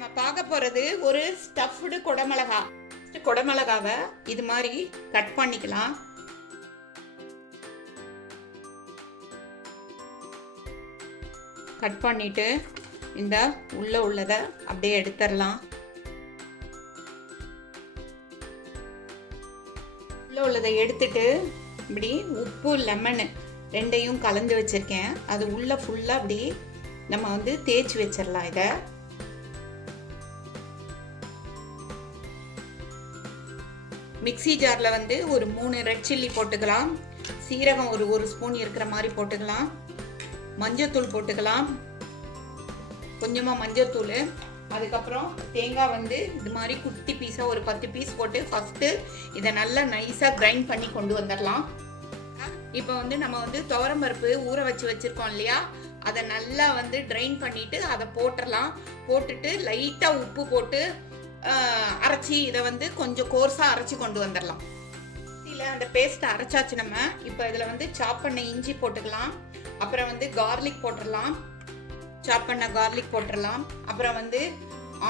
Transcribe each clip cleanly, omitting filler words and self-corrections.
நம்ம பார்க்க போறது ஒரு ஸ்டஃப்டு குடமிளகா. குடமிளகாவை இது மாதிரி கட் பண்ணிக்கலாம். கட் பண்ணிட்டு இந்த உள்ள உள்ளதை அப்படியே எடுத்துடலாம். உள்ள உள்ளதை எடுத்துட்டு இப்படி உப்பு லெமன் ரெண்டையும் கலந்து வச்சிருக்கேன். அது உள்ள ஃபுல்லா அப்படி நம்ம வந்து தேய்ச்சி வச்சிடலாம். இதை மிக்ஸி ஜாரில் வந்து ஒரு 3 ரெட் சில்லி போட்டுக்கலாம். சீரகம் ஒரு ஸ்பூன் இருக்கிற மாதிரி போட்டுக்கலாம். மஞ்சத்தூள் போட்டுக்கலாம், கொஞ்சமாக மஞ்சத்தூள். அதுக்கப்புறம் தேங்காய் வந்து இது மாதிரி குட்டி பீஸாக ஒரு 10 பீஸ் போட்டு ஃபஸ்ட்டு இதை நல்லா நைஸாக கிரைண்ட் பண்ணி கொண்டு வந்துடலாம். இப்போ வந்து நம்ம வந்து துவரம்பருப்பு ஊற வச்சுருக்கோம் இல்லையா, அதை நல்லா வந்து ட்ரைன் பண்ணிவிட்டு அதை போட்டுடலாம். போட்டுட்டு லைட்டாக உப்பு போட்டு அரைச்சி இதை வந்து கொஞ்சம் கோர்ஸாக அரைச்சி கொண்டு வந்துடலாம். இதில் அந்த பேஸ்ட்டை அரைச்சாச்சு. நம்ம இப்போ இதில் வந்து சாப் பண்ண இஞ்சி போட்டுக்கலாம். அப்புறம் வந்து கார்லிக் போட்டுடலாம். சாப் பண்ண கார்லிக் போட்டுடலாம். அப்புறம் வந்து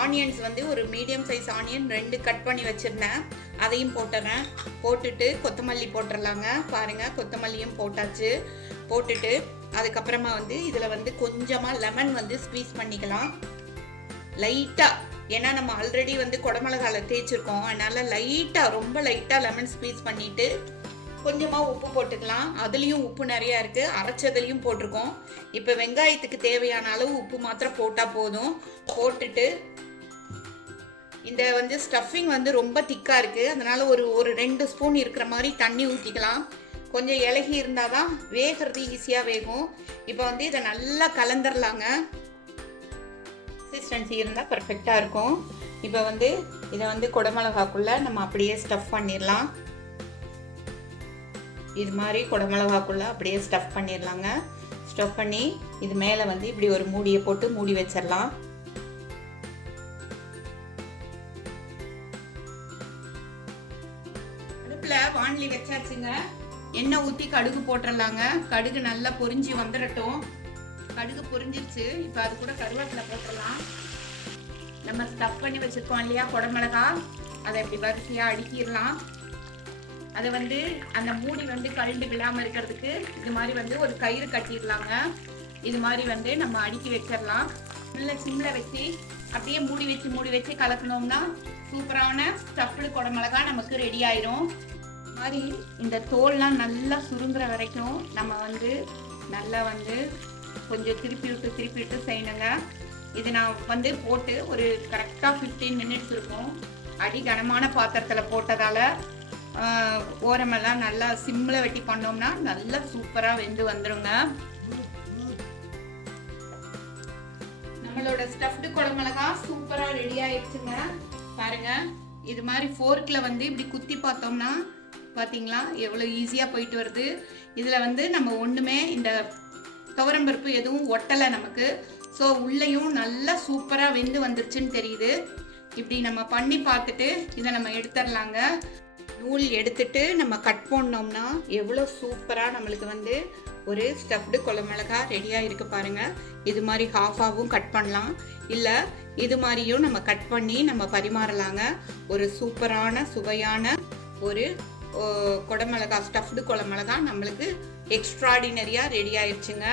ஆனியன்ஸ் வந்து ஒரு மீடியம் சைஸ் ஆனியன் 2 கட் பண்ணி வச்சுருந்தேன், அதையும் போட்டுறேன். போட்டுட்டு கொத்தமல்லி போட்டுடலாங்க. பாருங்கள், கொத்தமல்லியும் போட்டாச்சு. போட்டுட்டு அதுக்கப்புறமா வந்து இதில் வந்து கொஞ்சமாக லெமன் வந்து ஸ்க்வீஸ் பண்ணிக்கலாம் லைட்டாக. ஏன்னா நம்ம ஆல்ரெடி வந்து குடமிளகால தேய்ச்சிருக்கோம், அதனால லைட்டாக ரொம்ப லைட்டாக லெமன் ஸ்க்வீஸ் பண்ணிவிட்டு கொஞ்சமாக உப்பு போட்டுக்கலாம். அதுலேயும் உப்பு நிறையா இருக்குது, அரைச்சதுலேயும் போட்டிருக்கோம். இப்போ வெங்காயத்துக்கு தேவையான அளவு உப்பு மாத்திரம் போட்டால் போதும். போட்டுட்டு இந்த வந்து ஸ்டஃபிங் வந்து ரொம்ப திக்காக இருக்குது, அதனால் ஒரு 2 ஸ்பூன் இருக்கிற மாதிரி தண்ணி ஊற்றிக்கலாம். கொஞ்சம் இலகி இருந்தால் தான் வேகிறது ஈஸியாக வேகும். இப்போ வந்து இதை நல்லா கலந்துடலாங்க. கன்சிஸ்டன்சி இருந்தால் பர்ஃபெக்டாக இருக்கும். இப்போ வந்து இதை வந்து குடமிளகாக்குள்ளே நம்ம அப்படியே ஸ்டஃப் பண்ணிடலாம். இது மாதிரி குடமிளகாக்குள்ளே அப்படியே ஸ்டஃப் பண்ணிடலாங்க. ஸ்டஃப் பண்ணி இது மேலே வந்து இப்படி ஒரு மூடியை போட்டு மூடி வச்சிடலாம். அடுப்பில் வாணலி வச்சாச்சுங்க. எண்ணெய் ஊற்றி கடுகு போட்டுடலாங்க. கடுகு நல்லா பொரிஞ்சு வந்துடட்டும். கடுகு பொரிஞ்சிருச்சு. இப்போ அது கூட கருவேப்பிலை போட்டுடலாம். நம்ம ஸ்டஃப் பண்ணி வச்சுருக்கோம் இல்லையா குடமிளகா, அதை இப்படி வரிசையாக அடுக்கிடலாம். அதை வந்து அந்த மூடி வந்து கழுண்டு விழாமல் இருக்கிறதுக்கு இது மாதிரி வந்து ஒரு கயிறு கட்டிடலாங்க. இது மாதிரி வந்து நம்ம அடுக்கி வச்சிடலாம். நல்ல சிம்மில் வச்சு அப்படியே மூடி வச்சு கலக்கணும்னா சூப்பரான ஸ்டஃப்டு குடமிளகா நமக்கு ரெடி ஆயிரும். மாதிரி இந்த தோல்லாம் நல்லா சுருங்குற வரைக்கும் நம்ம வந்து நல்லா வந்து கொஞ்சம் திருப்பி விட்டு செய்யணுங்க. இது நான் வந்து போட்டு ஒரு கரெக்டாக 15 மினிட்ஸ் இருக்கும். அடி கனமான பாத்திரத்தில் போட்டதால் ஓரமெல்லாம் நல்லா சிம்மில் வெட்டி பண்ணோம்னா நல்லா சூப்பராக வெந்து வந்துடுங்க. நம்மளோட ஸ்டஃப்டு குடமிளகா சூப்பராக ரெடி ஆயிடுச்சுங்க. பாருங்க, இது மாதிரி ஃபோர்க்கில் வந்து இப்படி குத்தி பார்த்தோம்னா பார்த்தீங்களா எவ்வளோ ஈஸியாக போயிட்டு வருது. இதில் வந்து நம்ம ஒன்றுமே இந்த துவரம்பருப்பு எதுவும் ஒட்டலை நமக்கு. ஸோ உள்ளேயும் நல்லா சூப்பராக வெந்து வந்துருச்சுன்னு தெரியுது. இப்படி நம்ம பண்ணி பார்த்துட்டு இதை நம்ம எடுத்துடலாங்க. நூல் எடுத்துட்டு நம்ம கட் பண்ணோம்னா எவ்வளோ சூப்பராக நம்மளுக்கு வந்து ஒரு ஸ்டஃப்டு குடமிளகா ரெடியாக இருக்குது பாருங்கள். இது மாதிரி ஹாஃபாகவும் கட் பண்ணலாம், இல்லை இது மாதிரியும் நம்ம கட் பண்ணி நம்ம பரிமாறலாங்க. ஒரு சூப்பரான சுவையான ஒரு குடமிளகா ஸ்டஃப்டு குடமிளகா நம்மளுக்கு எக்ஸ்ட்ராடினரியாக ரெடி ஆயிடுச்சுங்க.